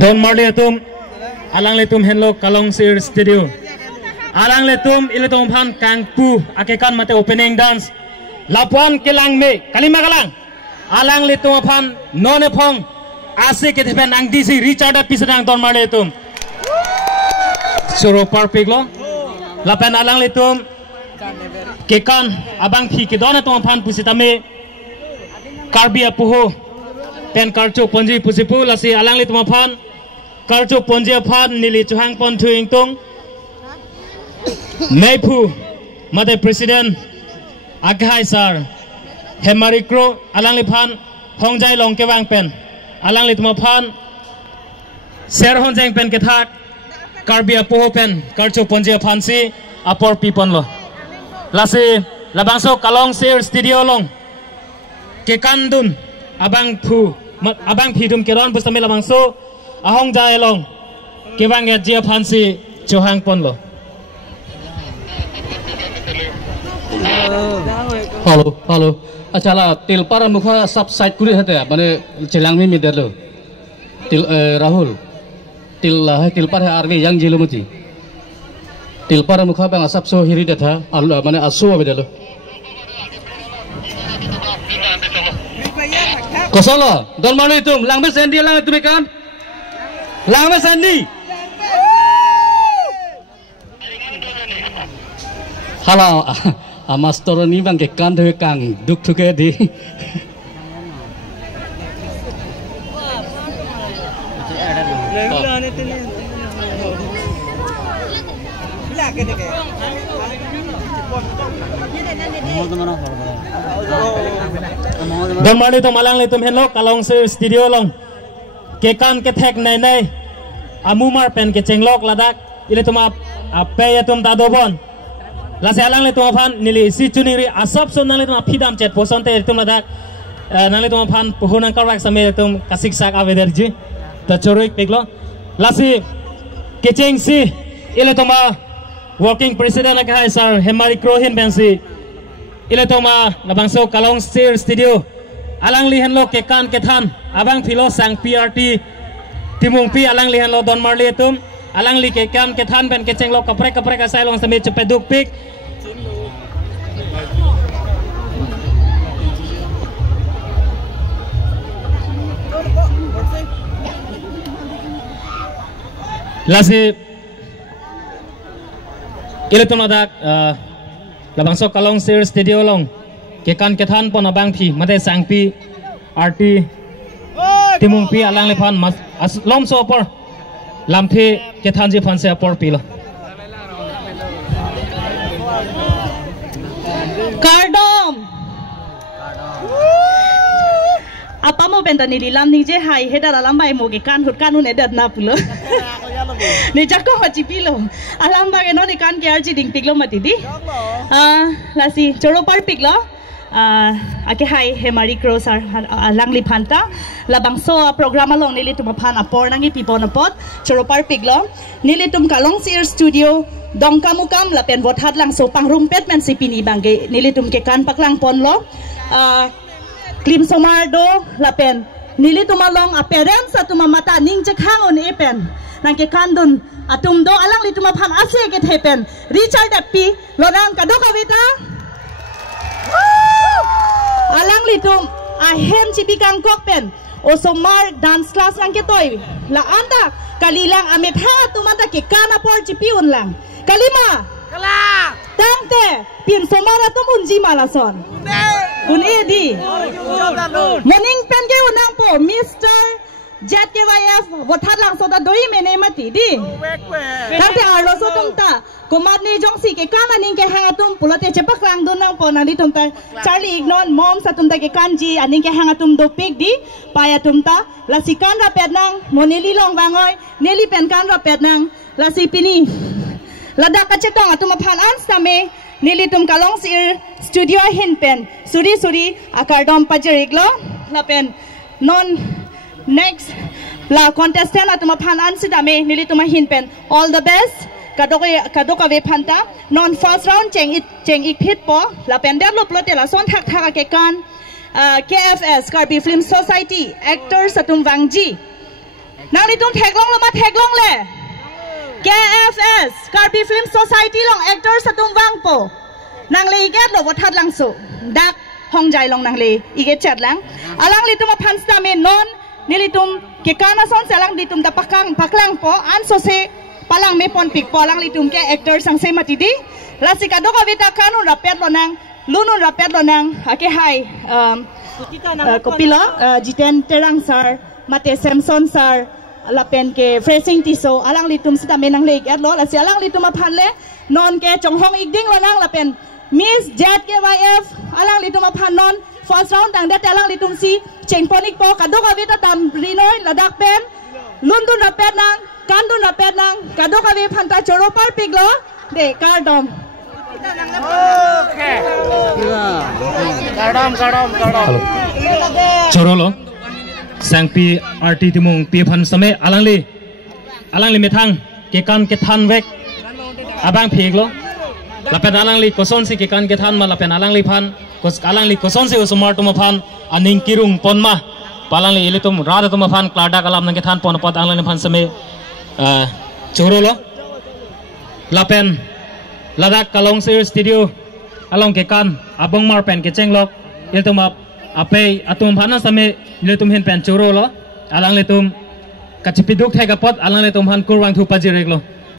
Don Marliatum, Alang Letum Henlo Kalong Sir Studio. Alang Letum Iletum Han Kangpu, Akekan Mate opening dance. Lapuan Kilang Me, Kalima Kalang. Alang Letum Han, Nonepong, Asik Etipen Ang DC, Richard Pisadang Don Marliatum. Suro Parpiglo, Lapan Alang Letum, Kekan, Abang Pi Kedona Tom Han Pusitame, Karbia Puho, Pen Karcho Ponji Pusipu, Lasi Alang Letum Han. Karcho Ponja Pan Nili Chuhang Pon Tuing Tong Naipu Mate President Akhai Sar Hemarikro Alang Lipan Hongjai Long Kewang Pen Alang Litma Pan Ser Honjang Pen Ketak Karbia Poho Pen Karcho Ponja Pansi Apor Pipon Lo Lasi Labangso Kalong Sir Studio Long Kekandun Abang Pu Abang Pidum Keron Pusame Labangso Ahong jai long, kewang ya dia pansi Johang pon lo. Halo. Acala til para mukha subside kuri hate, mane celang mi mider lo. Til Rahul, til para army yang jilu muti. Til para mukha bang asap so hiri datha, mane asu abede lo. Kosolo, Don Marliatum, lang be sendi lang itu mekan. Lama Sandi. Halo, Master ni bang kekan tu kang duk tu ke di. Don Marliatum Alang Letum Henlo Kalong Sir Studio Long. Kekan ketek nai amumar pen kecenglok ladak ile tuma ape ya tum dadobon lase alang le tuma phan nili si chuniri asap so nale tuma phidam chet poson te tum ladak nale tuma phan puhunan karak same tum kasik sak avederji ta choroi peklo lase kecheng si ile tuma working president akai sir Hemari Krohin bensi ile tuma labangso Kalong Sir Studio Alang lihan lo kekan kethan abang philo sang PRT timung pi alang lihan lo Don Marliatum alang li kekan kethan ben keceng lo kaprek asai long sambil cepet duk pik lasi ile tomadak labangso Kalong Sir Studio long kekan kethan pon abang phi mate sangpi RT timung pi alang lepan mas lom so por lamthi kethan ji phan se por pi lo Kardom apa mo benda ni dilam ni je hai heda dalam bai mo ke kan hut kanun edat na pulo ni jakko haji pilo alam ba ke no ni kan ke arji ding piglo mati di lasi choro par piglo ake hai Hemari Kro sar Alang Lipanta labang so programa long nili tum phan apor nangi pipon pot choro par piglo nili tum Kalong Sir Studio dongkamukam la pen vot hat lang so pang rumpet men sipini bangge nili tum ke kan paklang pon lo klim somardo la pen nili tum along aperen sa tum mata ning je khangon e pen nang ke kandun atum do alang li tum phan ase ke thepen Richard Appi lodang kadokavita alang litum ahem cipikang kokpen osomar dance class lang ketoy la anda kalilang amit ha tumanta ke kana por cipiun lang kalima kala tangte pin somara tumunji malason un edi morning pen ke unang po Mr. JKYF wathat lang so da doi mene mati di tangte arlo so tumta kumat ni jong si ke kana ning ke hangatum pulote cepak lang don nang pona di tumta Charlie ignon mom sa tumta ke kanji aning ke hangatum do pik di paya tumta la si kan ra pet nang moneli long wangoi neli pen kan ra pet nang la si pini lada ka chetong atum phan ans tame neli tum Kalong Sir Studio hin pen suri akardom pajeriglo la pen non next la contestant atuma phan ans tame neli tum hin pen all the best kadoka ve phanta non first round cheng ik phit po la pendel lo plote la son thak ke kan KFS Karbi Film Society actor satum wangji nang li tum thek long lo ma thek long le KFS Karbi Film Society long actor satum wang po nang li get lo wathat lang su dak hong jai long nang li ige chat lang alang li tum phan sta me non nili tum ke kana son salang di tum da paklang po an so se palang me pon pik po lang li tum ke actor sang se mati di lasika do ka vita kanun rapet lo nang lunun rapet lo nang ake hai kopila jiten terang sar mate Samson sar lapen ke phrasing tiso alang litum sita menang leg at lo la si alang litum aphan le non ke chonghong igding lo nang lapen Miss Jet KYF alang litum aphan non first round dang det alang litum si chengponik po kadok avita dam rinoi ladak pen lundun rapet nang kandun rapet nang kadok avi phanta choro par piglo de kardom okay kardom choro lo sangpi arti timung pi phan same alangli methang ke kan ke than vek abang phik lo lapen alangli koson si ke kan ke than ma lapen alangli phan kos alangli koson si usmar tum phan aning kirung ponma palangli ile tum rada tum phan klada kalam nang ke than pon pot alangli phan same choro lo lapen ladak kalong sir studio along ke kan abong mar pen ke chenglok il tum ape atum phana same le tum hen pen choro lo alang le tum kachipiduk thai ka pot alang le tum han kurwang thu pajirek lo